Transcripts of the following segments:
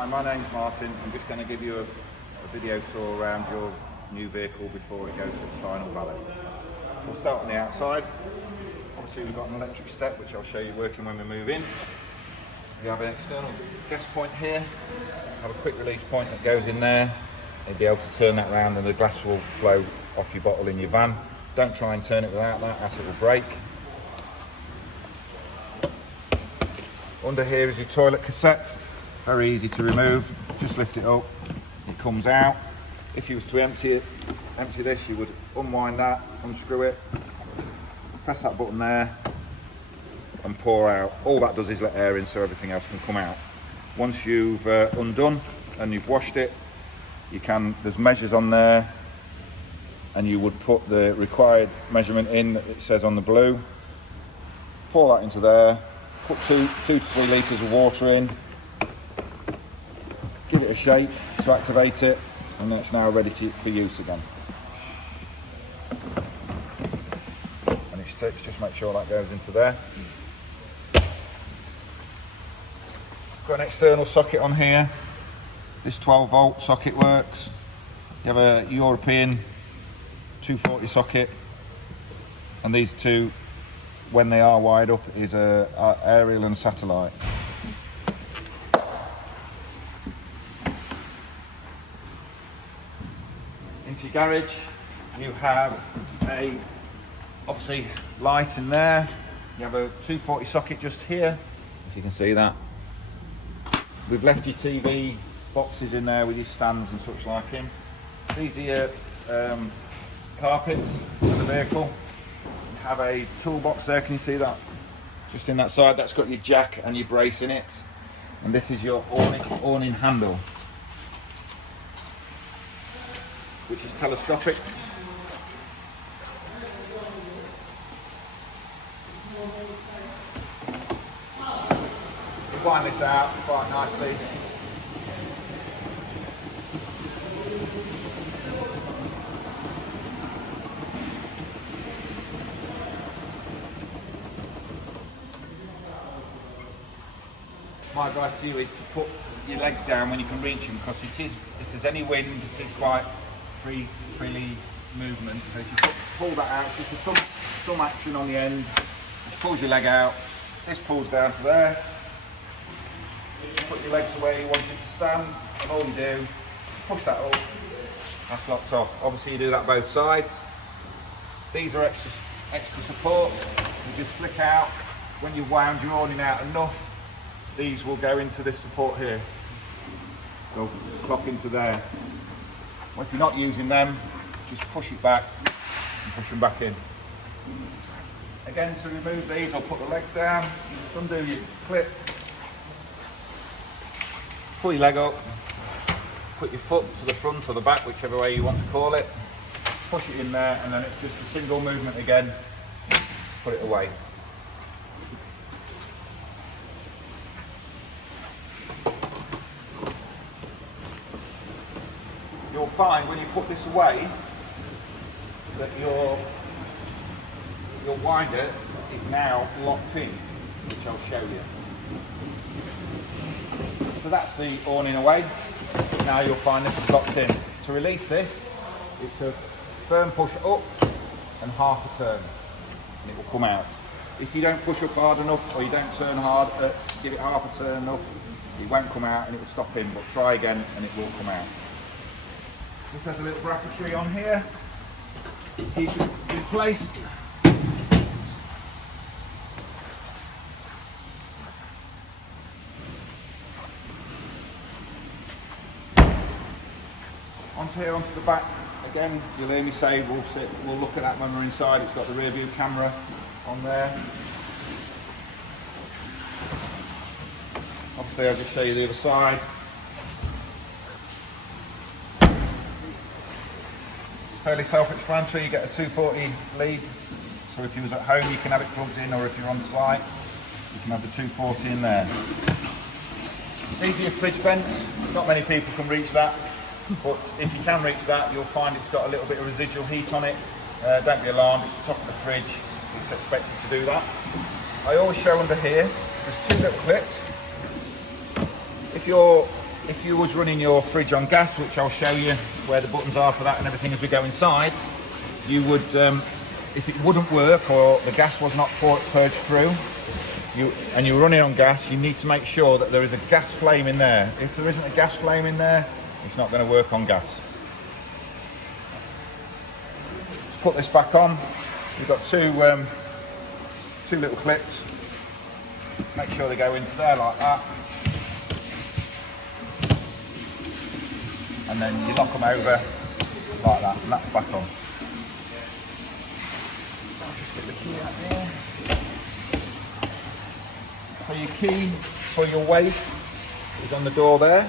Hi, my name's Martin. I'm just going to give you a video tour around your new vehicle before it goes to its final valet. So we'll start on the outside. Obviously we've got an electric step which I'll show you working when we move in. You have an external gas point here, have a quick release point that goes in there. You'll be able to turn that round and the glass will flow off your bottle in your van. Don't try and turn it without that, as it will break. Under here is your toilet cassette, very easy to remove. Just lift it up, it comes out. If you was to empty this, you would unwind that, unscrew it, press that button there and pour out. All that does is let air in so everything else can come out. Once you've undone and you've washed it, there's measures on there and you would put the required measurement in that it says on the blue. Pour that into there, put 2 to 3 litres of water in, give it a shake to activate it, and it's now ready for use again. And it's just make sure that goes into there. Got an external socket on here. This 12 volt socket works. You have a European 240 socket, and these two, when they are wired up, is a aerial and satellite. Into your garage, you have a obviously light in there. You have a 240 socket just here, if you can see that. We've left your TV boxes in there with your stands and such like in. These are your carpets for the vehicle. You have a toolbox there, can you see that? Just in that side, that's got your jack and your brace in it. And this is your awning handle, which is telescopic. You wind this out quite nicely. My advice to you is to put your legs down when you can reach them, because if there's any wind, it is quite freely movement. So if you pull that out, it's just a thumb action on the end. Just pulls your leg out. This pulls down to there. You put your legs where you want it to stand, and all you do is push that up. That's locked off. Obviously you do that both sides. These are extra supports. You just flick out. When you've wound your awning out enough, these will go into this support here. They'll clock into there. Well, if you're not using them, just push it back and push them back in. Again, to remove these, I'll put the legs down. You just undo your clip. Pull your leg up. Put your foot to the front or the back, whichever way you want to call it. Push it in there, and then it's just a single movement again to put it away. You'll find when you put this away that your winder is now locked in, which I'll show you. So that's the awning away. Now you'll find this is locked in. To release this, it's a firm push up and half a turn, and it will come out. If you don't push up hard enough, or you don't turn hard, give it half a turn enough, it won't come out and it will stop in, but try again and it will come out. This has a little bracketry on here, keep it in place. Onto the back, again, you'll hear me say we'll look at that when we're inside. It's got the rear view camera on there. Obviously I'll just show you the other side. Fairly self-explanatory. You get a 240 lead, so if you was at home you can have it plugged in, or if you're on site you can have the 240 in there. These are your fridge vents. Not many people can reach that, but if you can reach that, you'll find it's got a little bit of residual heat on it. Don't be alarmed, it's the top of the fridge, it's expected to do that. I always show under here, there's 2 little clips. If you're if you was running your fridge on gas, which I'll show you where the buttons are for that and everything as we go inside, you would, if it wouldn't work or the gas was not purged through, and you're running on gas, you need to make sure that there is a gas flame in there. If there isn't a gas flame in there, it's not going to work on gas. Let's put this back on. We've got two little clips. Make sure they go into there like that. And then you lock them over like that, and that's back on. Just get the key out there. So your key for your waste is on the door there.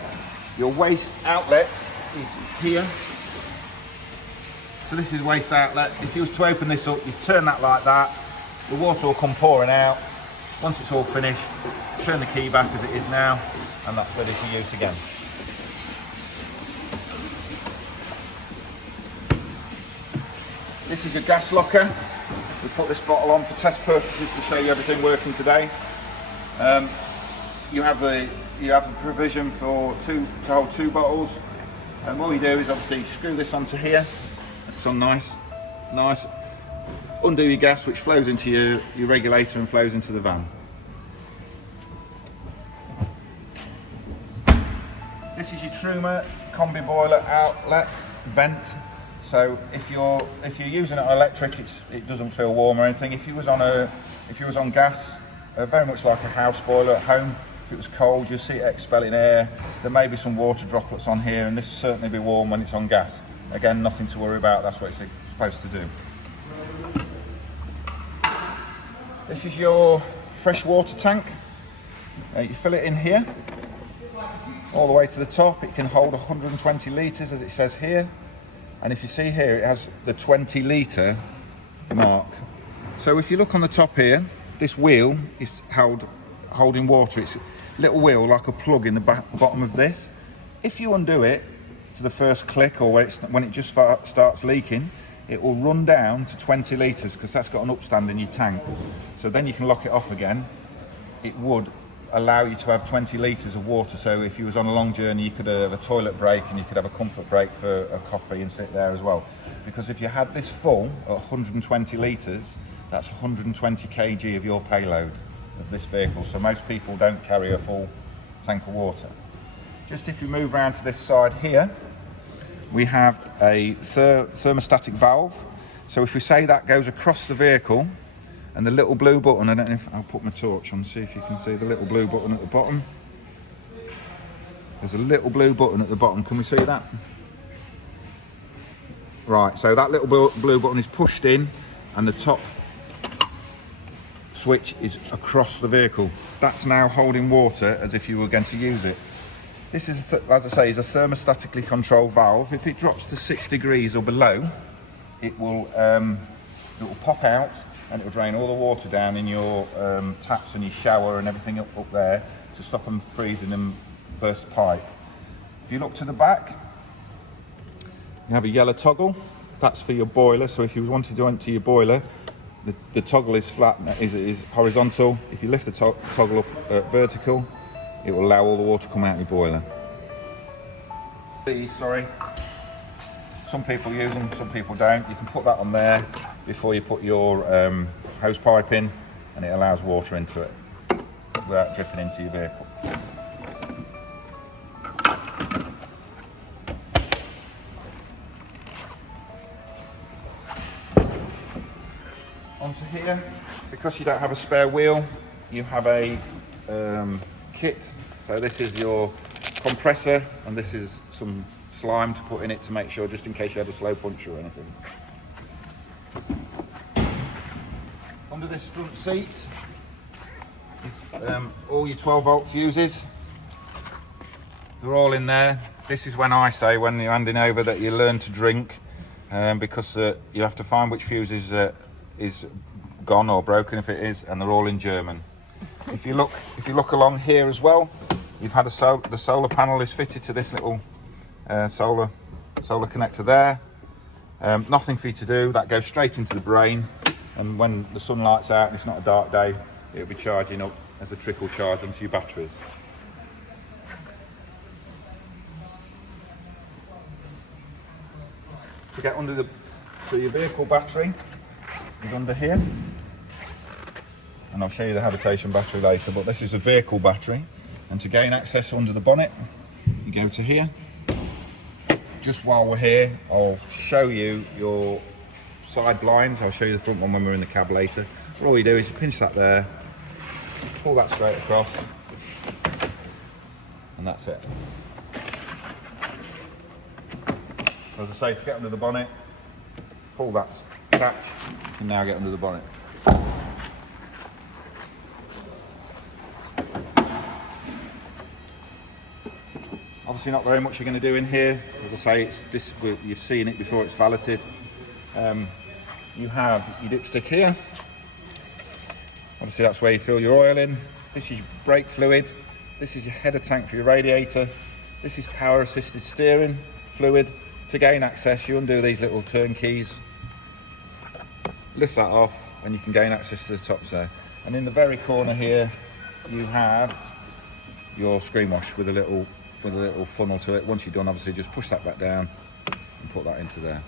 Your waste outlet is here. So this is waste outlet. If you was to open this up, you turn that like that, the water will come pouring out. Once it's all finished, turn the key back as it is now, and that's ready for use again. This is a gas locker. We put this bottle on for test purposes to show you everything working today. You have the provision for to hold 2 bottles, and what we do is obviously screw this onto here. It's on nice. Undo your gas, which flows into your regulator and flows into the van. This is your Truma Combi boiler outlet vent. So if you're using it on electric, it doesn't feel warm or anything. If you was on gas, very much like a house boiler at home, if it was cold, you'll see it expelling air. There may be some water droplets on here, and this will certainly be warm when it's on gas. Again, nothing to worry about. That's what it's supposed to do. This is your fresh water tank. You fill it in here, all the way to the top. It can hold 120 litres, as it says here. And if you see here, it has the 20 litre mark. So if you look on the top here, this wheel is holding water. It's a little wheel like a plug in the bottom of this. If you undo it to the first click, or when it just starts leaking, it will run down to 20 litres, because that's got an upstand in your tank. So then you can lock it off again. It would allow you to have 20 litres of water. So if you was on a long journey, you could have a toilet break, and you could have a comfort break for a coffee and sit there as well. Because if you had this full at 120 litres, that's 120 kg of your payload of this vehicle. So most people don't carry a full tank of water. Just if you move around to this side here, we have a thermostatic valve. So if we say that goes across the vehicle, and the little blue button, I don't know if I'll put my torch on, see if you can see the little blue button at the bottom. There's a little blue button at the bottom. Can we see that? Right, so that little blue button is pushed in, and the top switch is across the vehicle. That's now holding water as if you were going to use it. This is, as I say, is a thermostatically controlled valve. If it drops to 6 degrees or below, it will pop out, and it will drain all the water down in your taps and your shower and everything up there to stop them freezing and burst pipe. If you look to the back, you have a yellow toggle. That's for your boiler. So if you wanted to empty your boiler, the toggle is flat, is horizontal. If you lift the toggle up vertical, it will allow all the water to come out of your boiler. Sorry, some people use them, some people don't. You can put that on there before you put your hose pipe in, and it allows water into it without dripping into your vehicle. Onto here, because you don't have a spare wheel, you have a kit. So this is your compressor, and this is some slime to put in it to make sure, just in case you had a slow puncture or anything. Under this front seat is all your 12-volt fuses. They're all in there. This is when I say, when you're handing over, that you learn to drink, because you have to find which fuse is gone or broken if it is, and they're all in German. If you look along here as well, you've had the solar panel is fitted to this little solar connector there. Nothing for you to do. That goes straight into the brain, and when the sun lights out and it's not a dark day, it'll be charging up as a trickle charge onto your batteries. to get under so your vehicle battery is under here. And I'll show you the habitation battery later, but this is a vehicle battery. And to gain access under the bonnet, you go to here. Just while we're here, I'll show you your side blinds. I'll show you the front one when we're in the cab later. But all you do is you pinch that there, pull that straight across, and that's it. So as I say, to get under the bonnet, pull that catch, you can now get under the bonnet. Obviously not very much you're going to do in here. As I say, you've seen it before it's valeted. You have your dipstick here. Obviously that's where you fill your oil in. This is your brake fluid. This is your header tank for your radiator. This is power assisted steering fluid. To gain access, you undo these little turn keys, lift that off, and you can gain access to the tops there. And in the very corner here, you have your screen wash with a little funnel to it. Once you're done, obviously just push that back down and put that into there.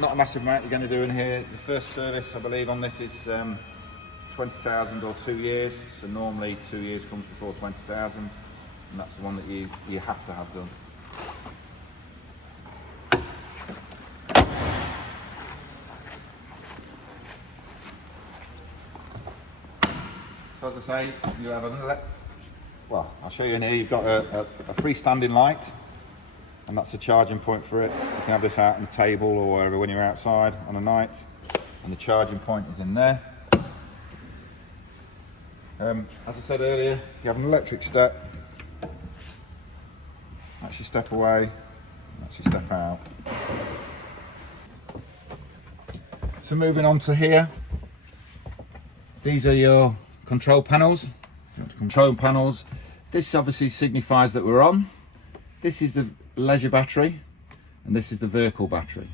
Not a massive amount you're going to do in here. The first service, I believe, on this is 20,000 or 2 years. So normally 2 years comes before 20,000, and that's the one that you have to have done. So as I say, you have another. Well, I'll show you in here. You've got a freestanding light, and that's a charging point for it. You can have this out on the table or wherever when you're outside on a night, and the charging point is in there. As I said earlier, you have an electric step. That's your step away, that's your step out. So moving on to here, these are your control panels. Control panels. This obviously signifies that we're on. This is the leisure battery, and this is the vehicle battery.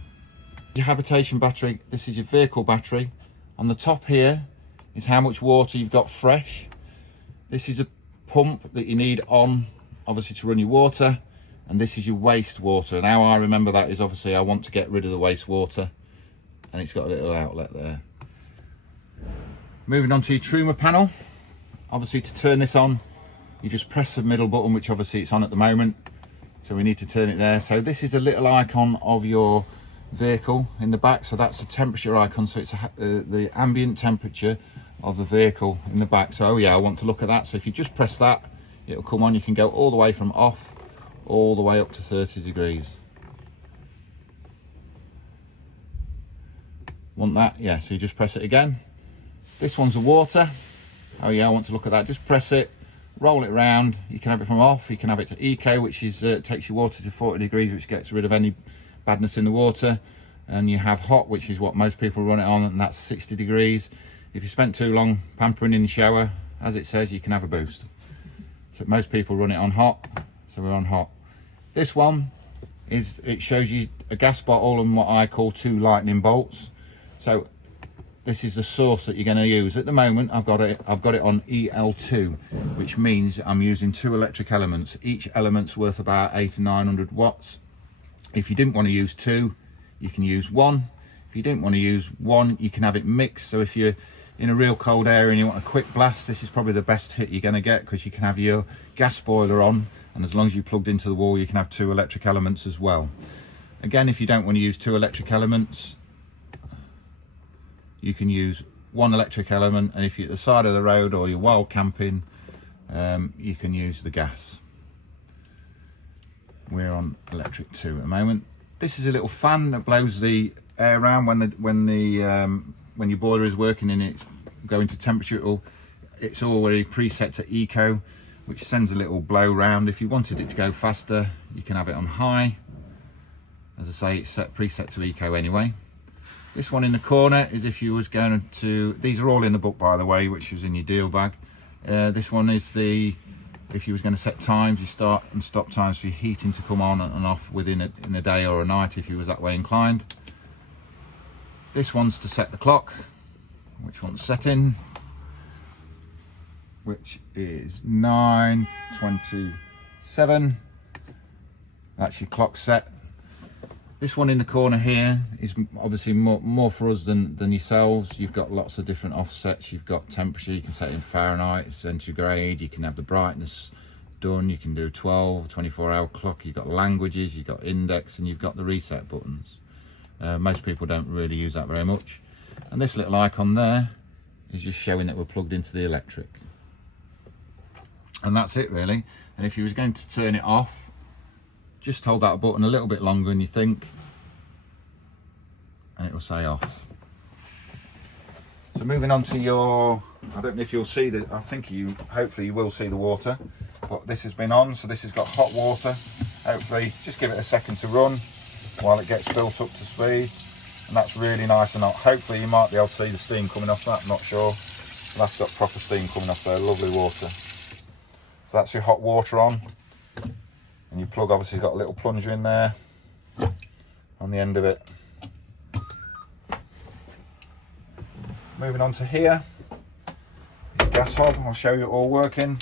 Your habitation battery, this is your vehicle battery. On the top here is how much water you've got fresh. This is a pump that you need on, obviously, to run your water, and this is your wastewater. And how I remember that is obviously I want to get rid of the wastewater, and it's got a little outlet there. Moving on to your Truma panel. Obviously, to turn this on, you just press the middle button, which obviously it's on at the moment. So we need to turn it there. So this is a little icon of your vehicle in the back. So that's a temperature icon. So it's the ambient temperature of the vehicle in the back. So, oh yeah, I want to look at that. So if you just press that, it'll come on. You can go all the way from off, all the way up to 30 degrees. Want that? Yeah, so you just press it again. This one's the water. Oh yeah, I want to look at that. Just press it, roll it around. You can have it from off, you can have it to eco, which is takes your water to 40 degrees, which gets rid of any badness in the water. And you have hot, which is what most people run it on, and that's 60 degrees. If you spent too long pampering in the shower, as it says, you can have a boost. So most people run it on hot, so we're on hot. This one it shows you a gas bottle and what I call 2 lightning bolts. So this is the source that you're going to use. At the moment, I've got it on EL2, which means I'm using 2 electric elements. Each element's worth about 800 to 900 watts. If you didn't want to use 2, you can use 1. If you didn't want to use 1, you can have it mixed. So if you're in a real cold area and you want a quick blast, this is probably the best hit you're going to get, because you can have your gas boiler on, and as long as you plugged into the wall, you can have 2 electric elements as well. Again, if you don't want to use 2 electric elements, you can use 1 electric element, and if you're at the side of the road or you're wild camping, you can use the gas. We're on electric 2 at the moment. This is a little fan that blows the air around when your boiler is working and it's going to temperature. It's already preset to eco, which sends a little blow round. If you wanted it to go faster, you can have it on high. As I say, it's preset to eco anyway. This one in the corner is if you was going to, these are all in the book by the way, which was in your deal bag. This one is if you was going to set times, you start and stop times for your heating to come on and off in a day or a night if you was that way inclined. This one's to set the clock, which one's setting, which is 9:27. That's your clock set. This one in the corner here is obviously more for us than yourselves. You've got lots of different offsets. You've got temperature, you can set it in Fahrenheit, centigrade, you can have the brightness done, you can do 12, 24-hour clock, you've got languages, you've got index, and you've got the reset buttons. Most people don't really use that very much. And this little icon there is just showing that we're plugged into the electric. And that's it really. And if you was going to turn it off, just hold that button a little bit longer than you think, and it will say off. So moving on to your, I don't know if you'll see the, hopefully you will see the water, but this has been on, so this has got hot water. Hopefully, just give it a second to run while it gets built up to speed, and that's really nice and hot. Hopefully you might be able to see the steam coming off that, I'm not sure. That's got proper steam coming off there, lovely water. So that's your hot water on. And your plug obviously got a little plunger in there on the end of it. Moving on to here, your gas hob, I'll show you it all working.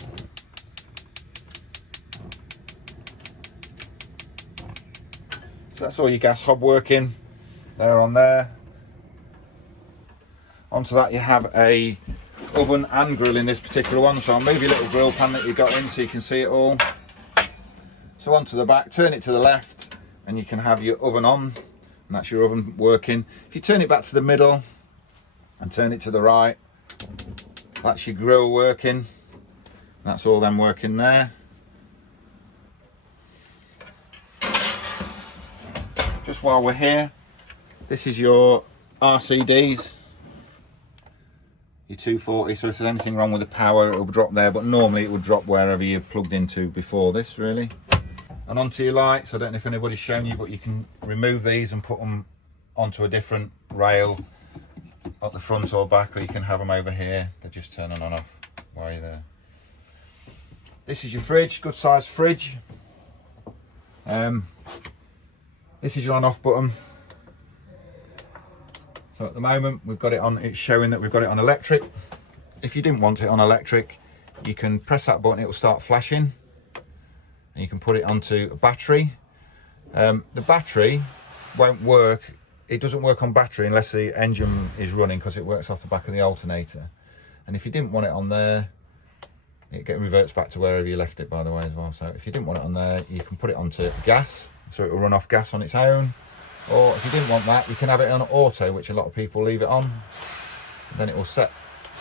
So that's all your gas hob working, there on there. Onto that you have a oven and grill in this particular one, so I'll move your little grill pan that you got in so you can see it all. So onto the back, turn it to the left, and you can have your oven on, and that's your oven working. If you turn it back to the middle and turn it to the right, that's your grill working. That's all them working there. Just while we're here, this is your Rcds, your 240, so if there's anything wrong with the power, it'll drop there, but normally it will drop wherever you're plugged into before this, really. And onto your lights, I don't know if anybody's shown you, but you can remove these and put them onto a different rail at the front or back, or you can have them over here. They just turn on and off while you're there. This is your fridge, good sized fridge. This is your on off button. So at the moment we've got it on, it's showing that we've got it on electric. If you didn't want it on electric, you can press that button, it will start flashing. And you can put it onto a battery. The battery won't work, it doesn't work on battery unless the engine is running, because it works off the back of the alternator. And if you didn't want it on there, it reverts back to wherever you left it, by the way, as well. So if you didn't want it on there, you can put it onto gas, so it will run off gas on its own. Or if you didn't want that, you can have it on auto, which a lot of people leave it on. And then it will set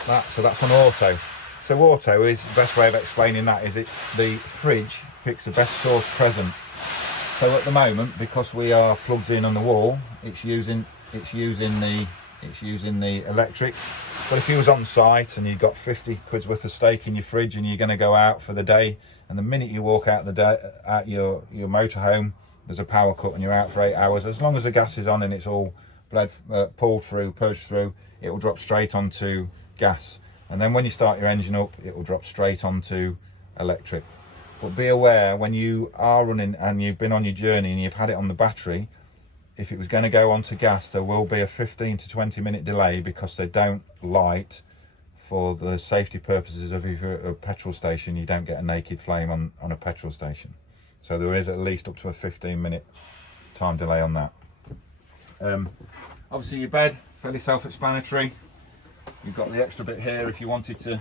that, so that's on auto. So auto is the best way of explaining that, is it the fridge picks the best source present. So at the moment, because we are plugged in on the wall, it's using the electric. But if you was on site and you've got 50 quid's worth of steak in your fridge and you're going to go out for the day, and the minute you walk out the day at your motorhome, there's a power cut and you're out for 8 hours, as long as the gas is on and it's all pulled through, purged through, it will drop straight onto gas. And then when you start your engine up, it will drop straight onto electric. But be aware, when you are running and you've been on your journey and you've had it on the battery, if it was going to go onto gas, there will be a 15 to 20 minute delay, because they don't light for the safety purposes of, if you're at a petrol station, you don't get a naked flame on a petrol station. So there is at least up to a 15-minute time delay on that. Obviously your bed, fairly self-explanatory. You've got the extra bit here if you wanted to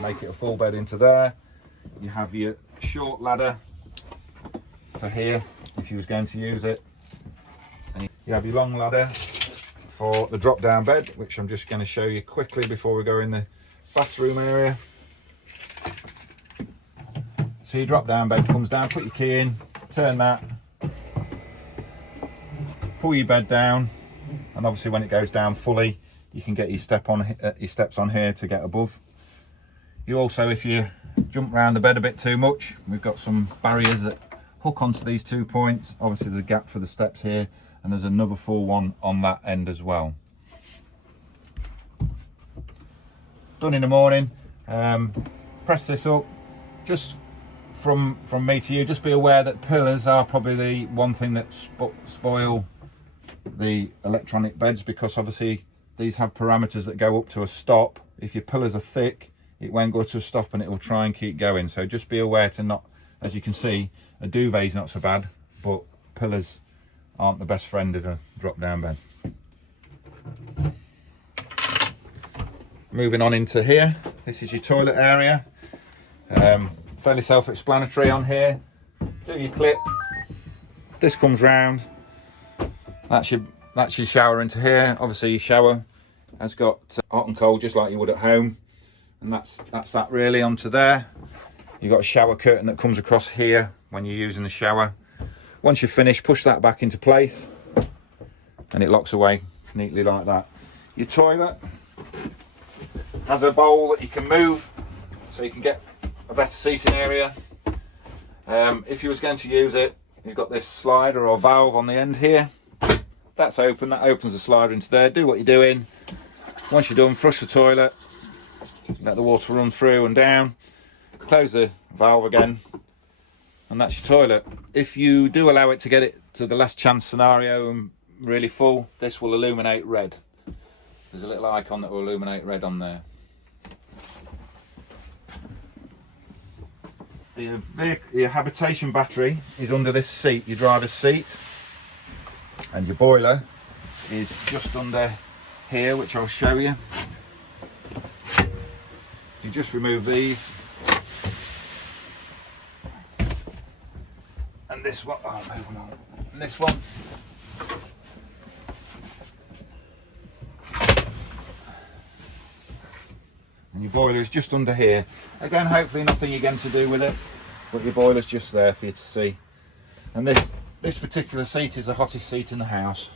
make it a full bed into there. You have your short ladder for here if you was going to use it. And you have your long ladder for the drop down bed, which I'm just going to show you quickly before we go in the bathroom area. So your drop down bed comes down, put your key in, turn that, pull your bed down, and obviously when it goes down fully, you can get your steps on here to get above. You also, if you jump around the bed a bit too much, we've got some barriers that hook onto these 2 points. Obviously there's a gap for the steps here, and there's another full one on that end as well. Done in the morning. Press this up. Just from me to you, just be aware that pillars are probably the one thing that spoil the electronic beds, because obviously these have parameters that go up to a stop. If your pillars are thick, it won't go to a stop and it will try and keep going. So just be aware to not, as you can see, a duvet is not so bad, but pillars aren't the best friend of a drop down bed. Moving on into here, this is your toilet area. Fairly self-explanatory on here. Do your clip, this comes round, that's your shower into here. Obviously your shower has got hot and cold just like you would at home, and that's that really onto there. You've got a shower curtain that comes across here when you're using the shower. Once you're finished, push that back into place and it locks away neatly like that. Your toilet has a bowl that you can move so you can get a better seating area. If you was going to use it, you've got this slider or valve on the end here. That's open, that opens the slider into there. Do what you're doing. Once you're done, flush the toilet, let the water run through and down, close the valve again, and that's your toilet. If you do allow it to get it to the last chance scenario and really full, this will illuminate red. There's a little icon that will illuminate red on there. Your habitation battery is under this seat, your driver's seat, and your boiler is just under here, which I'll show you. You just remove these, and this one, oh, moving on, and this one. And your boiler is just under here. Again, hopefully nothing you're going to do with it, but your boiler's just there for you to see. And this particular seat is the hottest seat in the house.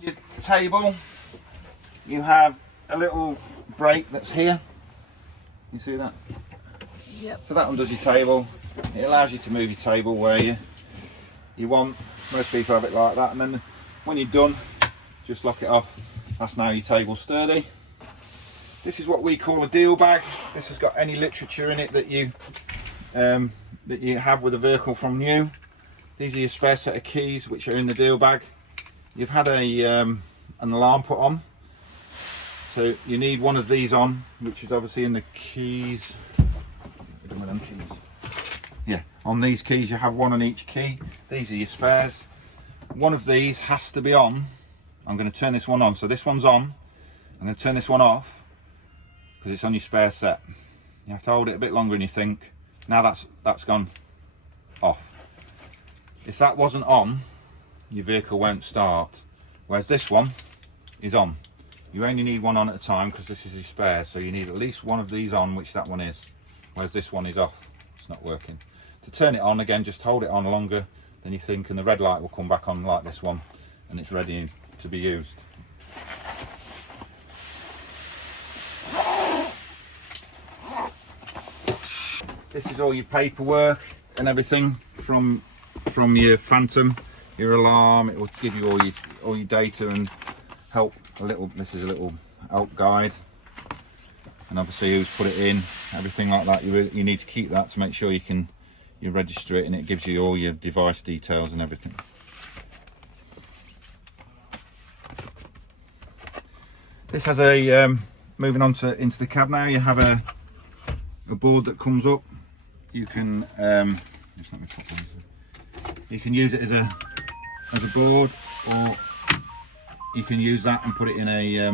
Your table, you have a little brake that's here. You see that? Yep. So that undoes your table. It allows you to move your table where you want. Most people have it like that, and then when you're done, just lock it off. That's now your table sturdy. This is what we call a deal bag. This has got any literature in it that you have with a vehicle from new. These are your spare set of keys which are in the deal bag. You've had an alarm put on, so you need one of these on, which is obviously in the keys. Yeah, on these keys you have one on each key. These are your spares. One of these has to be on. I'm going to turn this one on, so this one's on. I'm going to turn this one off because it's on your spare set. You have to hold it a bit longer than you think. Now that's gone off. If that wasn't on, your vehicle won't start. Whereas this one is on. You only need one on at a time because this is your spare, so you need at least one of these on, which that one is. Whereas this one is off. It's not working. To turn it on again, just hold it on longer than you think, and the red light will come back on like this one, and it's ready to be used. This is all your paperwork and everything from your Phantom, your alarm. It will give you all your data and help a little. This is a little help guide, and obviously who's put it in, everything like that. You need to keep that to make sure you register it, and it gives you all your device details and everything. This has a moving on into the cab now. You have a board that comes up. You can just let me put one. You can use it as a board, or you can use that and put it in a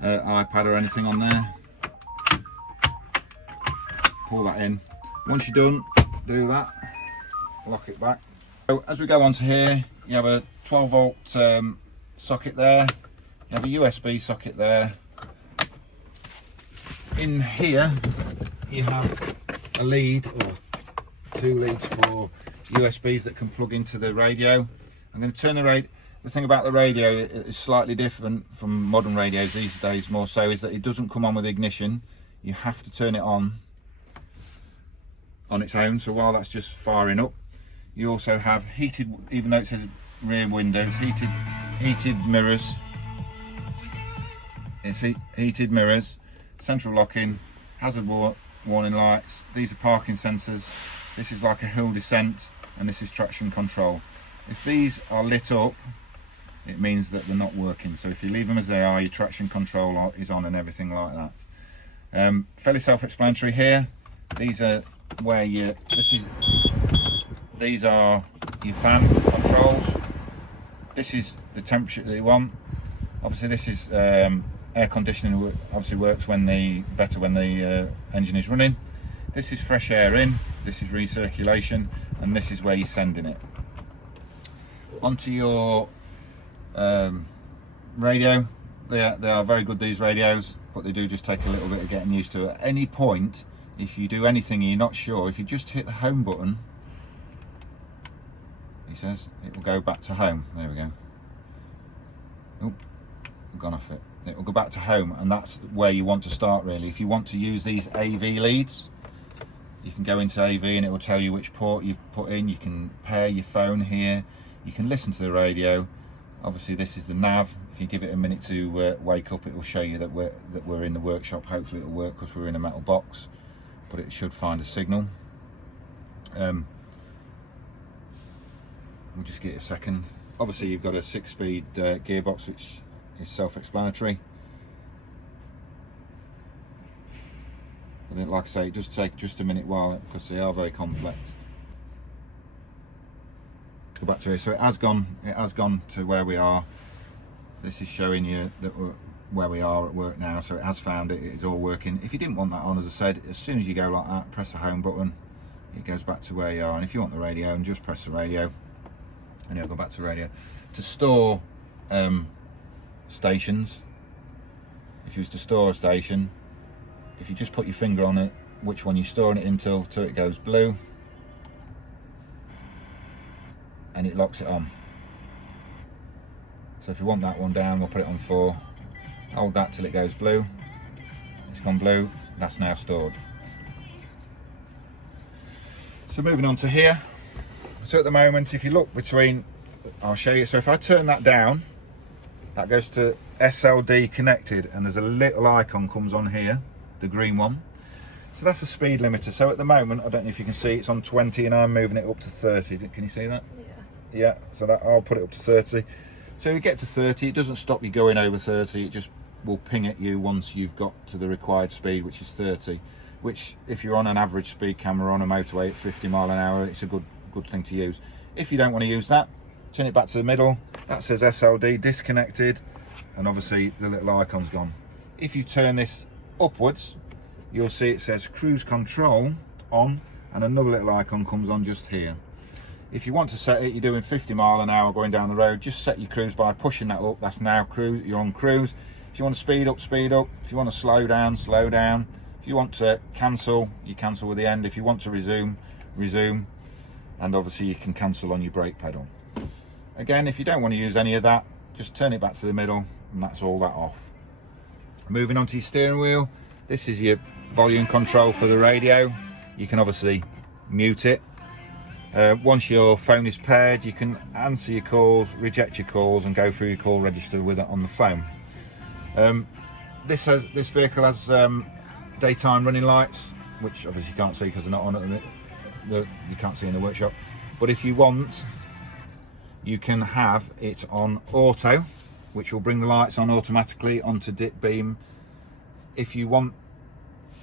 iPad or anything on there. Pull that in. Once you're done, do that. Lock it back. So as we go on to here, you have a 12 volt socket there. You have a USB socket there. In here, you have a lead or two leads for USBs that can plug into the radio. I'm going to turn the radio. The thing about the radio is slightly different from modern radios these days, more so, is that it doesn't come on with ignition. You have to turn it on its own. So while that's just firing up, you also have heated, even though it says rear windows, heated mirrors. It's heated mirrors, central locking, hazard warning lights. These are parking sensors. This is like a hill descent, and this is traction control. If these are lit up, it means that they're not working. So if you leave them as they are, your traction control is on and everything like that. Fairly self-explanatory here. These are where these are your fan controls. This is the temperature that you want. Obviously this is air conditioning, obviously works better when the engine is running. This is fresh air in, this is recirculation, and this is where you're sending it. Onto your radio. They are very good, these radios, but they do just take a little bit of getting used to. At any point, if you do anything and you're not sure, if you just hit the home button, he says, it will go back to home. There we go. Oh, I've gone off it. It will go back to home, and that's where you want to start really. If you want to use these AV leads, you can go into AV and it will tell you which port you've put in. You can pair your phone here. You can listen to the radio. Obviously this is the nav. If you give it a minute to wake up, it will show you that we're in the workshop. Hopefully it'll work because we're in a metal box, but it should find a signal. We'll just give it a second. Obviously you've got a 6-speed gearbox, which is self-explanatory. But then, like I say, it does take just a minute while because they are very complex. Go back to here. So it has gone to where we are. This is showing you that where we are at work now. So it has found it. It is all working. If you didn't want that on, as I said, as soon as you go like that, press the home button, it goes back to where you are. And if you want the radio, and just press the radio, and it'll go back to radio. To store stations, if you was to store a station, if you just put your finger on it, which one you're storing it until it goes blue, and it locks it on. So if you want that one down, we'll put it on 4. Hold that till it goes blue. It's gone blue, that's now stored. So moving on to here. So at the moment, if you look between, I'll show you. So if I turn that down, that goes to SLD connected, and there's a little icon comes on here, the green one. So that's a speed limiter. So at the moment, I don't know if you can see, it's on 20 and I'm moving it up to 30. Can you see that? Yeah, so that I'll put it up to 30. So you get to 30, it doesn't stop you going over 30, it just will ping at you once you've got to the required speed, which is 30, which if you're on an average speed camera on a motorway at 50 mile an hour, it's a good thing to use. If you don't want to use that, turn it back to the middle, that says SLD disconnected, and obviously the little icon's gone. If you turn this upwards, you'll see it says cruise control on, and another little icon comes on just here. If you want to set it, you're doing 50 mile an hour going down the road, just set your cruise by pushing that up. That's now cruise, you're on cruise. If you want to speed up, speed up. If you want to slow down, slow down. If you want to cancel, you cancel with the end. If you want to resume, resume. And obviously you can cancel on your brake pedal. Again, if you don't want to use any of that, just turn it back to the middle, and that's all that off. Moving on to your steering wheel, this is your volume control for the radio. You can obviously mute it. Once your phone is paired, you can answer your calls, reject your calls, and go through your call register with it on the phone. This vehicle has daytime running lights, which obviously you can't see because they're not on at the minute. You can't see in the workshop. But if you want, you can have it on auto, which will bring the lights on automatically onto dip beam. If you want,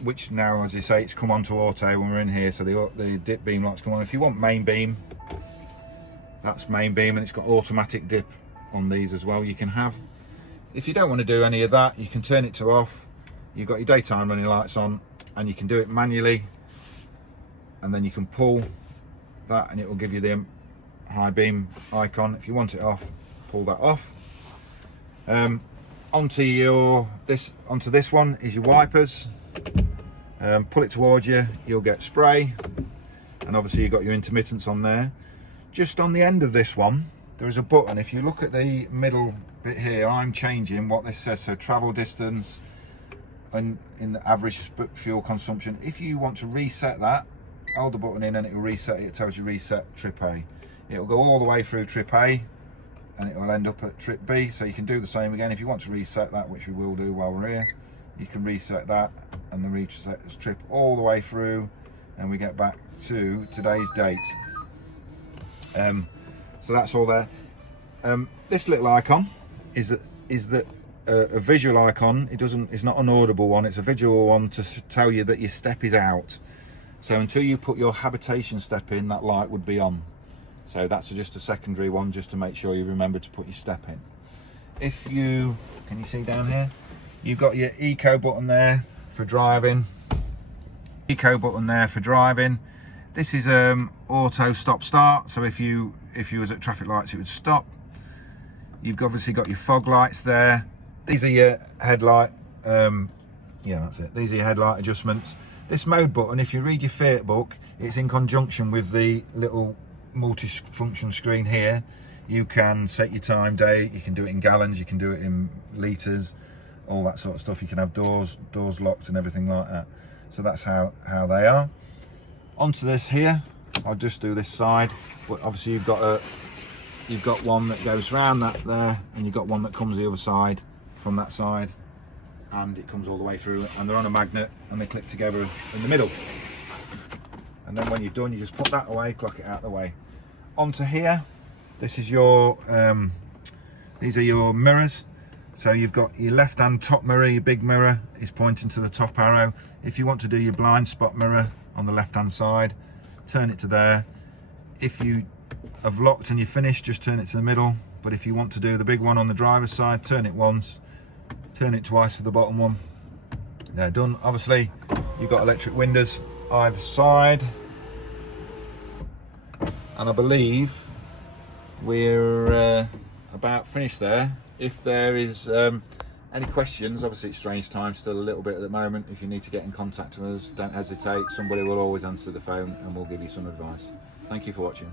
which now, as you say, it's come on to auto when we're in here, so the dip beam lights come on. If you want main beam, that's main beam, and it's got automatic dip on these as well, you can have. If you don't want to do any of that, you can turn it to off. You've got your daytime running lights on, and you can do it manually, and then you can pull that and it will give you the high beam icon. If you want it off, pull that off. Onto this one is your wipers. Pull it towards you, you'll get spray, and obviously you've got your intermittents on there. Just on the end of this one, there is a button. If you look at the middle bit here, I'm changing what this says, so travel distance and in the average fuel consumption. If you want to reset that, hold the button in and it will reset it. It tells you reset trip A. It will go all the way through trip A and it will end up at trip B, so you can do the same again. If you want to reset that, which we will do while we're here, you can reset that and then reset this trip all the way through, and we get back to today's date. So that's all there. This little icon is a visual icon. It's not an audible one, it's a visual one to tell you that your step is out. So until you put your habitation step in, that light would be on. So that's just a secondary one, just to make sure you remember to put your step in. If you, can you see down here? You've got your eco button there for driving. Eco button there for driving. This is auto stop start. So if you was at traffic lights, it would stop. You've obviously got your fog lights there. These are your headlight. Yeah, that's it. These are your headlight adjustments. This mode button, if you read your Fiat book, it's in conjunction with the little multi-function screen here. You can set your time, date, you can do it in gallons, you can do it in litres, all that sort of stuff. You can have doors locked and everything like that. So that's how they are. Onto this here, I'll just do this side, but obviously you've got one that goes round that there, and you've got one that comes the other side from that side, and it comes all the way through, and they're on a magnet and they click together in the middle. And then when you're done, you just put that away, clock it out of the way. Onto here, this is your these are your mirrors. So you've got your left hand top mirror, your big mirror is pointing to the top arrow. If you want to do your blind spot mirror on the left hand side, turn it to there. If you have locked and you're finished, just turn it to the middle. But if you want to do the big one on the driver's side, turn it once, turn it twice for the bottom one. They're done. Obviously you've got electric windows either side, and I believe we're about finished there. If there is any questions, obviously it's strange time still a little bit at the moment. If you need to get in contact with us, don't hesitate. Somebody will always answer the phone and we'll give you some advice. Thank you for watching.